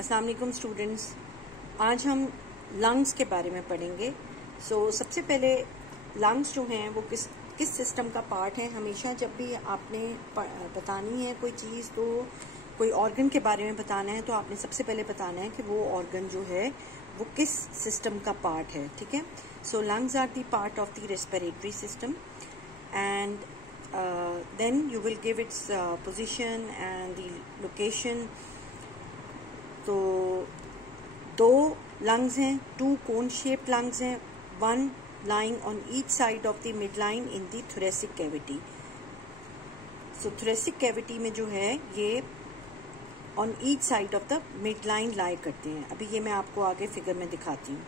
अस्सलाम वालेकुम स्टूडेंट्स। आज हम लंग्स के बारे में पढ़ेंगे। सबसे पहले लंग्स जो हैं वो किस सिस्टम का पार्ट है। हमेशा जब भी आपने बतानी है कोई चीज़, तो कोई ऑर्गन के बारे में बताना है, तो आपने सबसे पहले बताना है कि वो ऑर्गन जो है वो किस सिस्टम का पार्ट है। ठीक है। So lungs are the part of the respiratory system and then you will give its position and the location. तो दो लंग्स हैं, 2 cone shaped lungs हैं, 1 lying on each side of the midline in the thoracic cavity. So thoracic cavity में जो है ये on each side of the midline lie करते हैं। अभी ये मैं आपको आगे फिगर में दिखाती हूँ।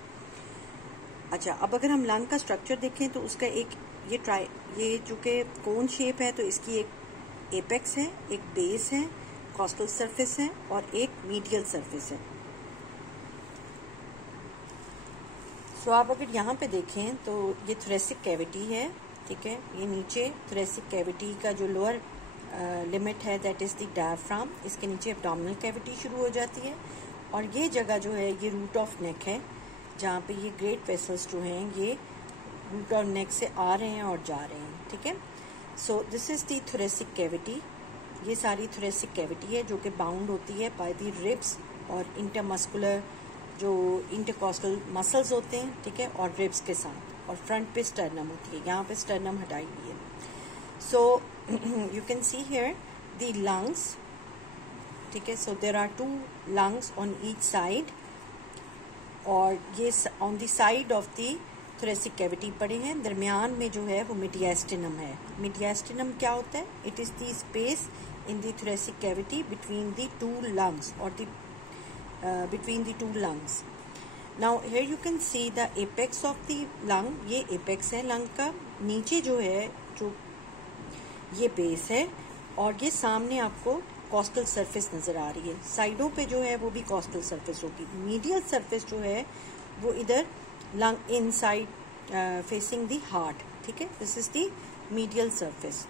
अच्छा, अब अगर हम लंग का स्ट्रक्चर देखें तो उसका एक ये चूँकि कोन शेप है तो इसकी एक एपेक्स है, एक बेस है, कॉस्टल सरफेस है और एक मीडियल सरफेस है। सो आप अगर यहाँ पे देखें तो ये थोरेसिक कैविटी है। ठीक है। ये नीचे थोरेसिक कैविटी का जो लोअर लिमिट है दैट इज द डायफ्राम, इसके नीचे एब्डोमिनल कैविटी शुरू हो जाती है और ये जगह जो है ये रूट ऑफ नेक है, जहाँ पे ये ग्रेट वेसल्स जो हैं ये रूट और नेक से आ रहे हैं और जा रहे हैं। ठीक है। So this is the thoracic cavity. ये सारी थोरेसिक कैविटी है जो कि बाउंड होती है बाय द रिब्स और इंटरमस्कुलर जो इंटरकॉस्टल मसल्स होते हैं। ठीक है। और रिब्स के साथ, और फ्रंट पे स्टर्नम होती है, यहाँ पे स्टर्नम हटाई हुई है। So you can see here the lungs. ठीक है। So there are 2 lungs on each side और ये on the side of the thoracic cavity पड़े हैं। दरमियान में जो है वो मिडियास्टिनम है। मिडियास्टिनम क्या होता है? It is the space in the thoracic cavity between the 2 lungs और between the 2 lungs. Now here you can see the apex of the lung. ये एपेक्स है लंग का। नीचे जो है जो ये बेस है और ये सामने आपको कॉस्टल सरफेस नजर आ रही है। साइडों पे जो है वो भी कॉस्टल सरफेस होगी। मीडियल सरफेस जो है वो इधर lung inside facing the heart. ठीक है। This is the medial surface.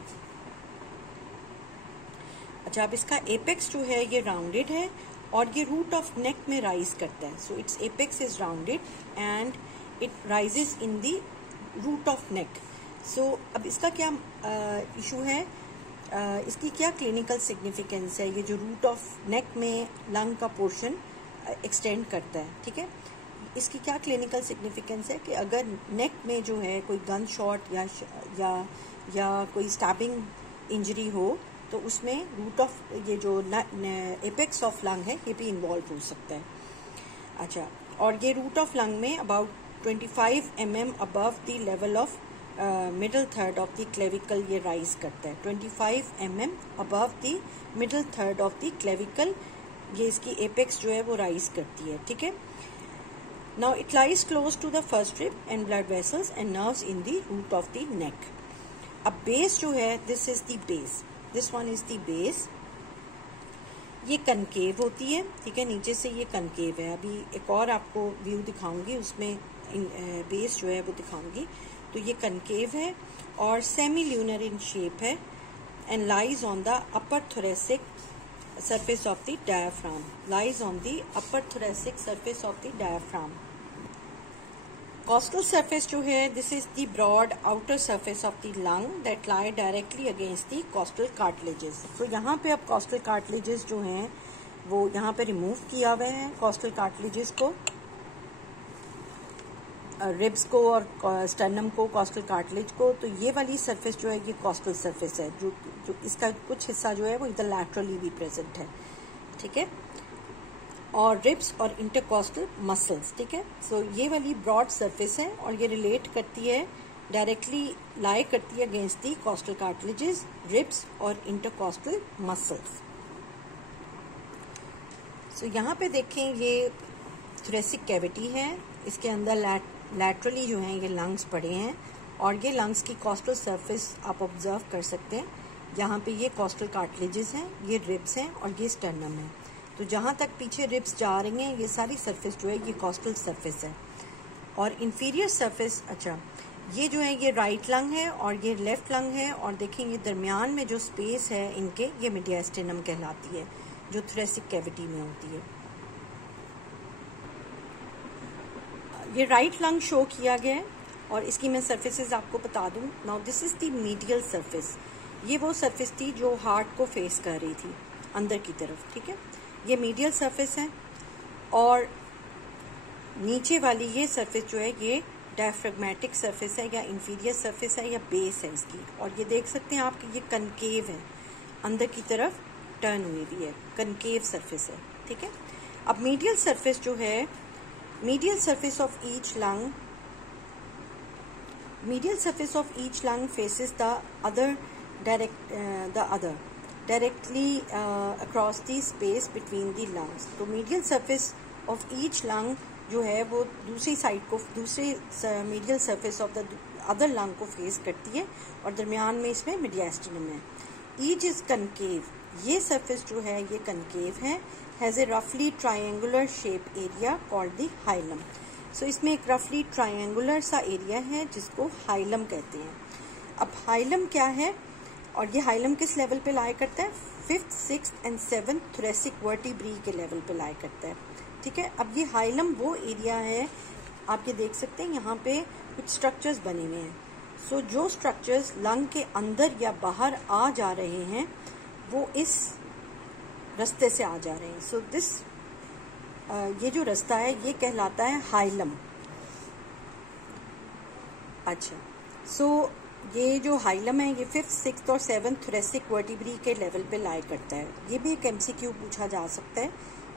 अच्छा, अब इसका एपेक्स जो है ये राउंडेड है और ये रूट ऑफ नेक में राइज करता है। So its apex is rounded and it rises in the root of neck. So अब इसका क्या इशू है, इसकी क्या क्लिनिकल सिग्निफिकेंस है? ये जो रूट ऑफ नेक में लंग का पोर्शन एक्सटेंड करता है। ठीक है। इसकी क्या क्लिनिकल सिग्निफिकेंस है कि अगर नेक में जो है कोई गन शॉट या कोई स्टैबिंग इंजरी हो तो उसमें रूट ऑफ ये जो एपेक्स ऑफ लंग है ये भी इन्वॉल्व हो सकता है। अच्छा, और ये रूट ऑफ लंग में about 25 mm above the level of middle third of the clavicle ये राइज करता है। 25 mm above the middle third of the clavicle ये इसकी एपेक्स जो है वो राइज करती है। ठीक है। Now it lies close to the first rib and blood vessels and nerves in the root of the neck. अब base जो है this is the base. This one is the base. ये कनकेव होती है। ठीक है। नीचे से ये कनकेव है। अभी एक और आपको व्यू दिखाऊंगी, उसमें बेस जो है वो दिखाऊंगी। तो ये कनकेव है और सेमी ल्यूनर इन शेप है and lies on the upper thoracic surface of the diaphragm. Lies on the upper thoracic surface of the diaphragm. Costal surface जो है this is the broad outer surface of the lung that lie directly against the costal cartilages. तो यहाँ पे अब costal cartilages जो हैं वो यहाँ पे रिमूव किया हुआ है। costal cartilages को, रिब्स को और स्टर्नम को, कॉस्टल कार्टिलेज को। तो ये वाली सरफेस जो है ये कॉस्टल सरफेस है, जो इसका कुछ हिस्सा जो है वो इधर लैटरली भी प्रेजेंट है। ठीक है। और रिब्स और इंटरकॉस्टल मसल्स। ठीक है। सो ये वाली ब्रॉड सरफेस है और ये रिलेट करती है, डायरेक्टली लाई करती है against the costal cartilages, ribs और इंटरकॉस्टल मसल्स। सो यहाँ पे देखें ये थोरेसिक कैविटी है, इसके अंदर लैटरली जो हैं ये लंग्स पड़े हैं और ये लंग्स की कॉस्टल सरफेस आप ऑब्जर्व कर सकते हैं। यहाँ पे ये कॉस्टल कार्टिलेजेस हैं, ये रिब्स हैं और ये स्टर्नम है। तो जहाँ तक पीछे रिब्स जा रही हैं ये सारी सरफेस जो है ये कॉस्टल सरफेस है। और इंफीरियर सरफेस, अच्छा ये जो है ये राइट लंग है और ये लेफ्ट लंग है और देखें ये दरमियान में जो स्पेस है इनके, ये मिडियास्टिनम कहलाती है जो थोरेसिक कैविटी में होती है। ये राइट लंग शो किया गया है और इसकी मैं सर्फेसेस आपको बता दूं. Now this is the medial surface. ये वो सरफेस थी जो हार्ट को फेस कर रही थी अंदर की तरफ. ठीक है, ये मीडियल सरफेस है और नीचे वाली ये सरफेस जो है ये डायफ्रेगमेटिक सरफेस है या इंफीरियर सरफेस है या बेस है इसकी. और ये देख सकते हैं आप कि ये कनकेव है, अंदर की तरफ टर्न हुई हुई है, कनकेव सरफेस है. ठीक है, अब मीडियल सरफेस जो है, medial surface of each lung, medial surface of each lung faces the other directly across the space between the lungs. तो medial surface of each lung जो है वो दूसरी साइड को, दूसरे medial surface of the other lung को face करती है और दरमियान में इसमें mediastinum है. Each is concave. ये surface जो है ये concave है, has a roughly triangular shape area called the hilum. सो इसमें एक रफली ट्रायंगुलर सा एरिया है जिसको हाइलम कहते हैं. अब हाइलम क्या है और ये हाइलम किस लेवल पे लाई करता है? 5th, 6th and 7th thoracic vertebrae के लेवल पे लाई करता है. ठीक है, अब ये हाइलम वो एरिया है, आप ये देख सकते हैं यहाँ पे कुछ स्ट्रक्चर्स बने हुए हैं. सो जो स्ट्रक्चर्स लंग के अंदर या बाहर आ जा रहे हैं वो इस रास्ते से आ जा रहे हैं. सो दिस ये जो रास्ता है ये कहलाता है हाइलम. अच्छा, सो ये जो हाइलम है ये 5th, 6th और 7th थोरेसिक वर्टिब्री के लेवल पे लाई करता है. ये भी एक MCQ पूछा जा सकता है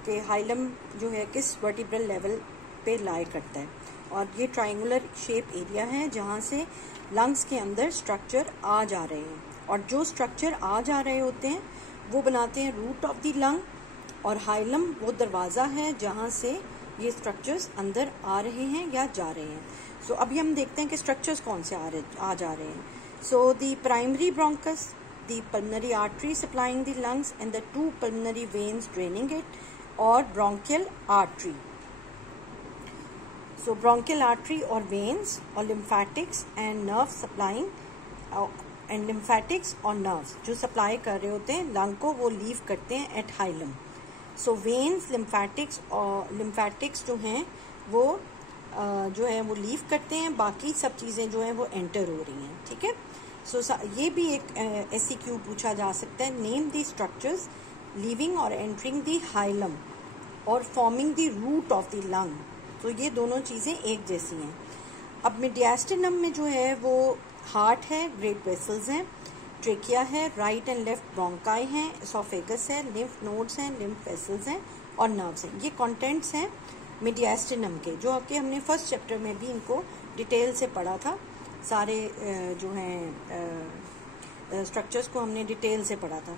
कि हाइलम जो है किस वर्टिब्रल लेवल पे लाई करता है. और ये ट्रायंगुलर शेप एरिया है जहाँ से लंग्स के अंदर स्ट्रक्चर आ जा रहे हैं और जो स्ट्रक्चर आ जा रहे होते हैं वो बनाते हैं रूट ऑफ द लंग और हाइलम वो दरवाज़ा है जहाँ से ये स्ट्रक्चर्स अंदर आ रहे हैं या जा रहे हैं. सो अभी हम देखते हैं कि स्ट्रक्चर्स कौन से आ जा रहे हैं. So the primary bronchus, the pulmonary artery supplying the lungs and the 2 pulmonary veins draining it और ब्रोंकियल आर्टरी. सो ब्रोंकियल आर्टरी और वेन्स और lymphatics and nerve supplying and lymphatics और नर्व्स जो सप्लाई कर रहे होते हैं लंग को वो लीव करते हैं एट हाइलम. सो वेन्स, लिम्फेटिक्स और लिम्फेटिक्स जो हैं वो जो है वो लीव करते हैं, बाकी सब चीज़ें जो हैं वो एंटर हो रही हैं. ठीक है, सो ये भी एक SCQ पूछा जा सकता है. नेम द स्ट्रक्चर्स लीविंग और एंटरिंग द हाइलम और forming the root of the lung. तो ये दोनों चीज़ें एक जैसी हैं. अब मीडियास्टिनम में जो है वो हार्ट है, ग्रेट वेसल्स हैं, ट्रेकिया है, राइट एंड लेफ्ट ब्रोंकाई हैं, एसोफेगस है, लिम्फ नोड्स हैं, लिम्फ वेसल्स हैं और नर्व्स हैं. ये कंटेंट्स हैं मीडियास्टिनम के जो आपके हमने फर्स्ट चैप्टर में भी इनको डिटेल से पढ़ा था. सारे जो हैं स्ट्रक्चर्स को हमने डिटेल से पढ़ा था.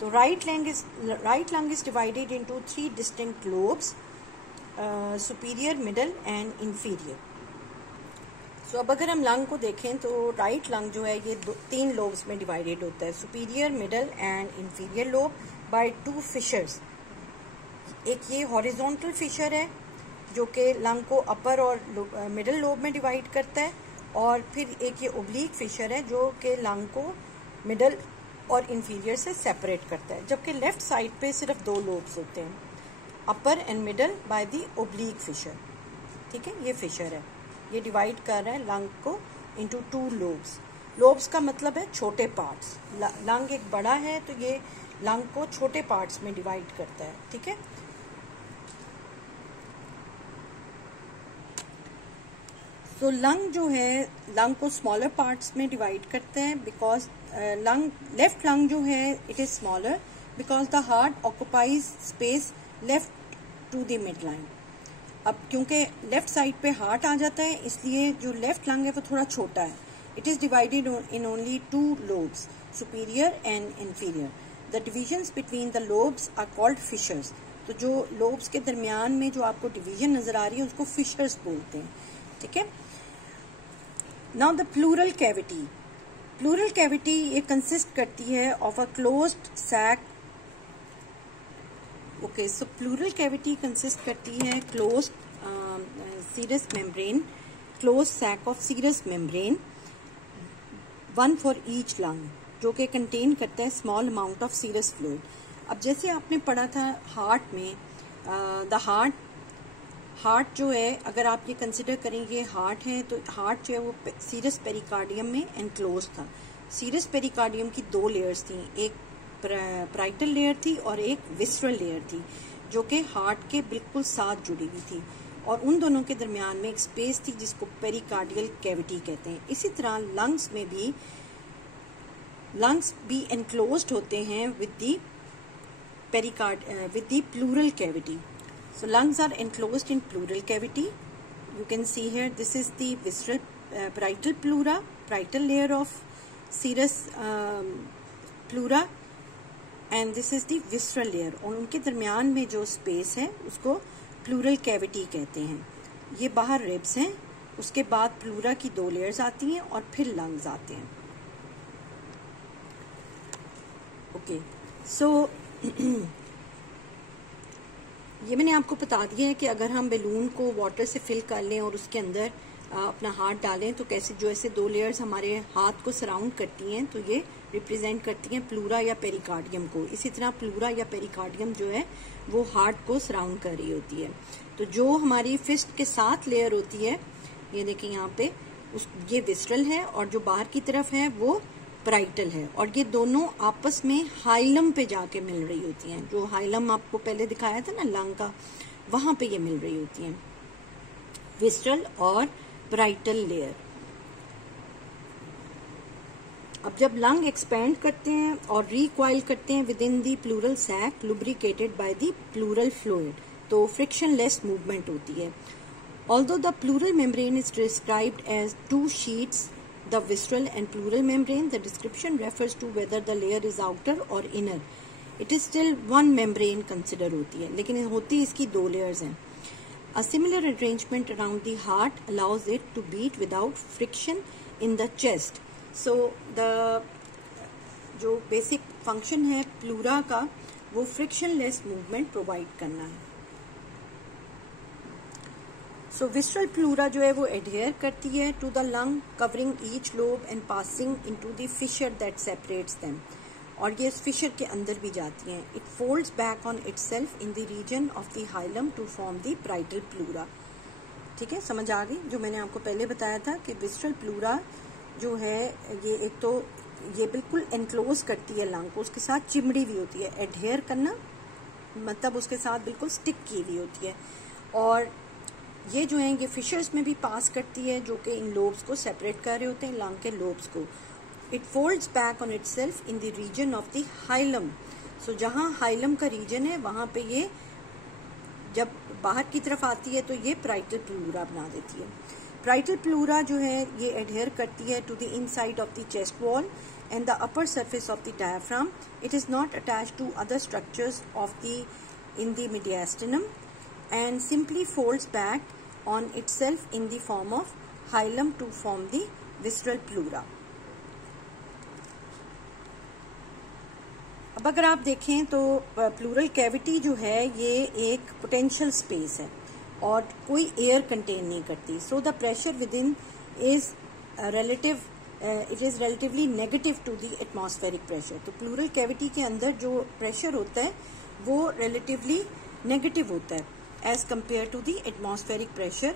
तो right lung is divided into 3 distinct lobes, superior, middle and inferior. So अब अगर हम लंग को देखें तो राइट लंग जो है ये 3 लोब्स में डिवाइडेड होता है, superior, middle and inferior lobe, by 2 fissures. एक ये हॉरिजॉन्टल फिशर है जो कि लंग को अपर और मिडल लोब में डिवाइड करता है और फिर एक ये ओब्लीक फिशर है जो कि लंग को मिडल और इंफीरियर से सेपरेट करता है. जबकि लेफ्ट साइड पे सिर्फ 2 लोब्स होते हैं, upper and middle by the oblique fissure. ठीक है, ये फिशर है, ये डिवाइड कर रहा है लंग को इनटू 2 लोब्स. लोब्स का मतलब है छोटे पार्ट्स. लंग एक बड़ा है तो ये लंग को छोटे पार्ट्स में डिवाइड करता है. ठीक है, तो लंग जो है लंग को स्मॉलर पार्ट्स में डिवाइड करते हैं बिकॉज लेफ्ट लंग जो है it is smaller because the heart occupies space left to the mid line. अब क्योंकि लेफ्ट साइड पे हार्ट आ जाता है इसलिए जो लेफ्ट लंग है वो थोड़ा छोटा है. It is divided in only 2 lobes, superior and inferior. The divisions between the lobes are called fissures. तो जो लोब्स के दरमियान में जो आपको डिवीजन नजर आ रही है उसको फिशर्स बोलते हैं. ठीक है, now the pleural cavity. Pleural cavity ये कंसिस्ट करती है of a closed sac. Okay, so pleural cavity consist करती है closed serous membrane, close sac of serous membrane, 1 for each lung, जो कि कंटेन करता है small amount of serous fluid. अब जैसे आपने पढ़ा था हार्ट में, द हार्ट जो है, अगर आप ये कंसिडर करेंगे हार्ट है, तो हार्ट जो है वो सीरस पेरिकार्डियम में एनक्लोज था। सीरस पेरिकार्डियम की 2 लेयर्स थी, एक प्राइटल लेयर थी और एक विसरल लेयर थी, जो कि हार्ट के बिल्कुल साथ जुड़ी हुई थी, और उन दोनों के दरमियान में एक स्पेस थी जिसको पेरिकार्डियल कैविटी कहते हैं। इसी तरह लंग्स में भी, लंग्स भी एनक्लोज्ड होते हैं with the pleural cavity. So lungs are enclosed in pleural cavity. You can see here, this is the visceral parietal pleura, parietal layer of serous pleura, and this is the visceral layer. और उनके दरमियान में जो space है उसको pleural cavity कहते हैं। ये बाहर रिब्स हैं, उसके बाद प्लूरा की 2 लेयर्स आती हैं और फिर लंग्स आते हैं। ओके, सो ये मैंने आपको बता दिया है कि अगर हम बैलून को वाटर से फिल कर लें और उसके अंदर अपना हाथ डालें तो कैसे, जो ऐसे 2 लेयर्स हमारे हाथ को सराउंड करती हैं, तो ये रिप्रेजेंट करती हैं प्लूरा या पेरिकार्डियम को। इसी तरह प्लूरा या पेरिकार्डियम जो है वो हार्ट को सराउंड कर रही होती है। तो जो हमारी फिस्ट के साथ लेयर होती है, ये देखिए यहाँ पे, ये विसरल है, और जो बाहर की तरफ है वो प्राइटल है, और ये दोनों आपस में हाइलम पे जाके मिल रही होती हैं। जो हाइलम आपको पहले दिखाया था ना लंग का, वहां पे ये मिल रही होती हैं, विसरल और प्राइटल लेयर। अब जब लंग एक्सपेंड करते हैं और रिक्वाइल करते हैं within the pleural sac lubricated by the pleural fluid, तो फ्रिक्शनलेस मूवमेंट होती है। Although the pleural membrane is described as 2 sheets, the visceral and pleural membrane, the description refers to whether the layer is outer or inner. It is still one membrane consider होती है, लेकिन होती इसकी 2 layers हैं। A similar arrangement around the heart allows it to beat without friction in the chest. So the जो basic function है pleura का, वो frictionless movement provide करना है। सो विसरल प्लूरा जो है वो एडहेयर करती है to the lung, covering each lobe and passing into the fissure that separates them, और ये इस फिशर के अंदर भी जाती हैं। It folds back on itself in the region of the hilum to form the parietal pleura. ठीक है, समझ आ गई? जो मैंने आपको पहले बताया था कि विसरल प्लूरा जो है ये एक तो ये बिल्कुल एनक्लोज करती है लंग को, उसके साथ चिमड़ी भी होती है। एडहेयर करना मतलब उसके साथ बिल्कुल स्टिक की हुई होती है, और ये जो है ये फिशर्स में भी पास करती है, जो कि इन लोब्स को सेपरेट कर रहे होते हैं, लंग के लोब्स को। It folds back on itself in the region of the hilum. So जहां हाइलम का रीजन है वहां पे ये जब बाहर की तरफ आती है तो ये प्राइटल प्लूरा बना देती है। प्राइटल प्लूरा जो है ये एडहेयर करती है to the inside of the chest wall and the upper surface of the diaphragm. It is not attached to other structures of the in the mediastinum and simply folds back on itself in the form of hilum to form the visceral pleura. अब अगर आप देखें तो pleural cavity जो है ये एक potential space है और कोई एयर कंटेन नहीं करती। So the pressure within is relatively negative to the atmospheric pressure. तो प्लूरल कैविटी के अंदर जो प्रेशर होता है वो रिलेटिवली नेगेटिव होता है as compare to the atmospheric pressure.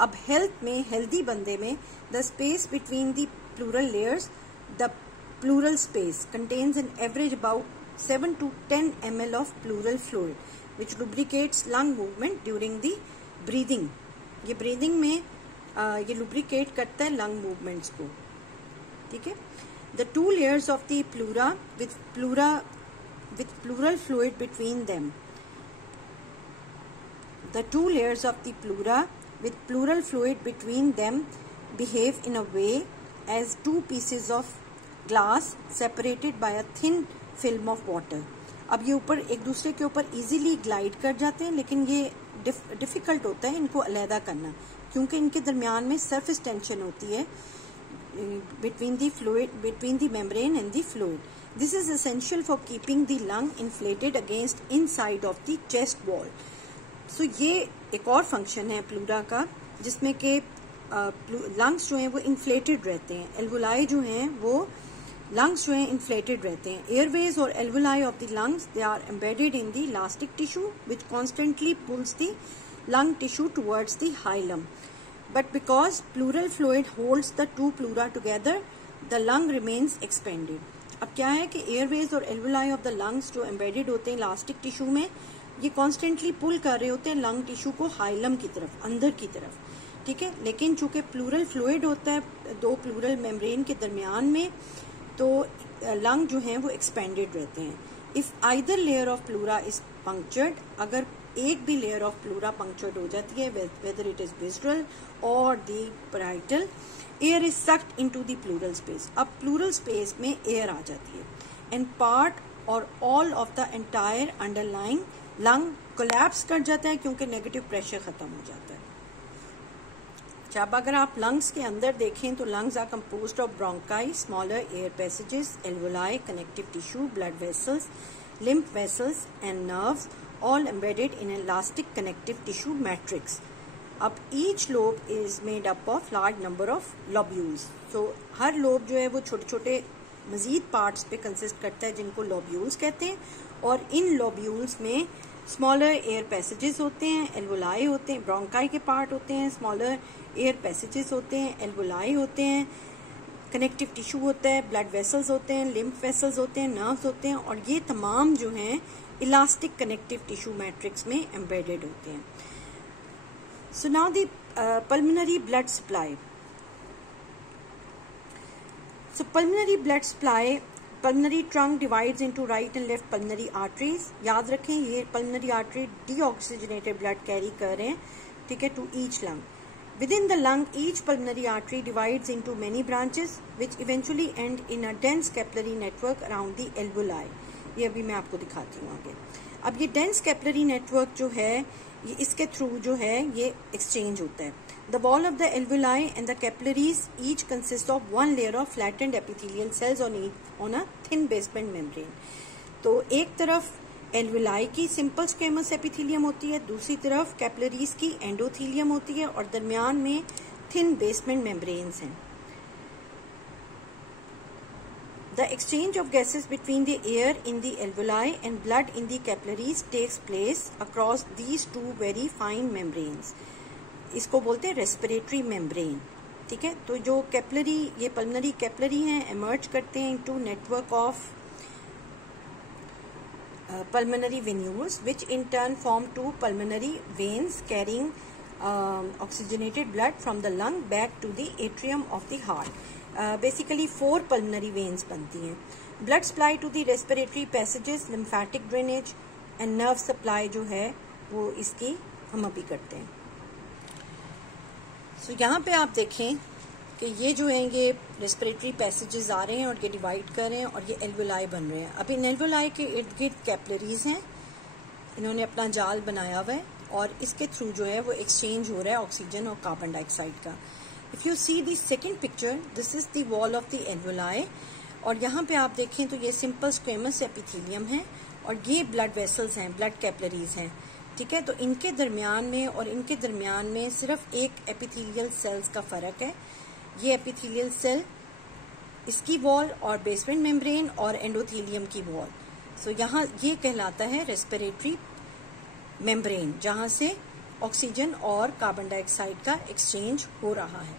अब हेल्थ में, हेल्दी बंदे में, the space between the pleural layers, the pleural space contains an average about 7 to 10 ml of pleural fluid, which lubricates lung movement during the breathing. ये breathing में ये lubricate करता है lung movements को, ठीक है। The 2 layers of the pleura with pleural fluid between them. The 2 layers of the pleura with pleural fluid between them behave in a way as 2 pieces of glass separated by a thin film of water. अब ये ऊपर एक दूसरे के ऊपर easily glide कर जाते हैं, लेकिन ये difficult होता है इनको अलहदा करना, क्योंकि इनके दरमियान में surface tension होती है between the membrane and the fluid. This is essential for keeping the lung inflated against inside of the chest wall. सो ये एक और फंक्शन है प्लूरा का, जिसमें कि लंग्स जो हैं वो इन्फ्लेटेड रहते हैं। एल्वुलाई जो हैं वो लंग्स जो हैं इन्फ्लेटेड रहते हैं। एयरवेज और alveoli of the lungs they are embedded in the elastic tissue which constantly pulls the lung tissue towards the hilum. But because pleural fluid holds the two pleura together, the lung remains expanded. अब क्या है कि Airways और alveoli of the lungs जो embedded होते हैं elastic tissue में, ये कॉन्स्टेंटली पुल कर रहे होते हैं लंग टिश्यू को हाइलम की तरफ, अंदर की तरफ, ठीक है. लेकिन चूंकि प्लूरल फ्लूइड होता है दो प्लूरल मेम्ब्रेन के दरमियान में, तो लंग जो है वो एक्सपेंडेड रहते हैं. If either layer of pleura is punctured, अगर एक भी लेयर ऑफ प्लूरा पंक्चर्ड हो जाती है, वेदर इट इज विस्ट्रल और the parietal, air is sucked into the pleural space. अब प्लूरल स्पेस में एयर आ जाती है एंड पार्ट और all of the entire underlying lung collapse कर जाता है क्योंकि नेगेटिव प्रेशर खत्म हो जाता है. जब अगर आप लंग्स के अंदर देखें तो lungs are composed of bronchi, smaller air passages, alveoli, connective tissue, blood vessels, lymph vessels and nerves, all embedded in elastic connective tissue matrix. अब each lobe is made up of large number of lobules. So her lobe जो है वो छोटे छोटे मजीद parts पे consist करता है जिनको लोब्यूल्स कहते हैं. और इन लोब्यूल्स में स्मॉलर एयर पैसेजेस होते हैं, एल्वुलाई होते हैं, ब्रोंकाई के पार्ट होते हैं, स्मॉलर एयर पैसेजेस होते हैं, एल्वुलाई होते हैं, कनेक्टिव टिश्यू होता है, ब्लड वेसल्स होते हैं, लिम्फ वेसल्स होते हैं, नर्व्स होते हैं. और ये तमाम जो हैं इलास्टिक कनेक्टिव टिश्यू मैट्रिक्स में एम्बेडेड होते हैं. So now the pulmonary blood supply. So pulmonary blood supply, pulmonary trunk divides into right and left pulmonary arteries. याद रखें ये pulmonary artery deoxygenated blood carry कर रहे हैं, ठीक है, to each lung. Within the lung, each pulmonary artery divides into many branches, which eventually end in a dense capillary network around the alveoli. ये अभी मैं आपको दिखाती हूँ आगे. अब ये डेंस कैपिलरी नेटवर्क जो है, ये इसके थ्रू जो है ये एक्सचेंज होता है. The wall of the alveoli and the capillaries each consist of one layer of flattened epithelial cells on a thin basement membrane. तो एक तरफ एल्वुलाई की सिंपल स्क्वेमस एपिथेलियम होती है, दूसरी तरफ कैपिलरीज की एंडोथेलियम होती है और दरमियान में थिन बेसमेंट मेम्ब्रेन्स हैं. The exchange of gases between the air in the alveoli and blood in the capillaries takes place across these two very fine membranes. इसको बोलते हैं रेस्पिरेटरी मेम्ब्रेन, ठीक है. तो जो कैपिलरी, ये पल्मोनरी कैपिलरी हैं, एमर्ज करते हैं into network of pulmonary venules, which in turn form two pulmonary veins carrying oxygenated blood from the lung back to the atrium of the heart. Basically 4 pulmonary veins बनती हैं. Blood supply to the respiratory passages, lymphatic drainage and nerve supply जो है वो इसकी हम अभी करते हैं. So यहाँ पे आप देखें कि ये जो है ये रेस्पिरेटरी पैसेजेस आ रहे हैं और ये डिवाइड कर रहे हैं और ये एल्वुलाई बन रहे हैं. अब इन एल्वुलाई के इर्द गिर्द कैपिलरीज हैं, इन्होंने अपना जाल बनाया हुआ है और इसके थ्रू जो है वो एक्सचेंज हो रहा है ऑक्सीजन और कार्बन डाइऑक्साइड का. If you see the second picture, this is the wall of the alveoli और यहाँ पे आप देखें तो ये सिंपल स्क्वेमस एपिथेलियम है और ये ब्लड वेसल्स हैं, ब्लड कैपिलरीज हैं, ठीक है. तो इनके दरमियान में और इनके दरमियान में सिर्फ एक एपिथेलियल सेल्स का फर्क है. ये एपिथेलियल सेल, इसकी वॉल और बेसमेंट मेम्ब्रेन और एंडोथेलियम की वॉल. सो यहाँ ये कहलाता है रेस्पिरेटरी मेम्ब्रेन, जहाँ से ऑक्सीजन और कार्बन डाइऑक्साइड का एक्सचेंज हो रहा है.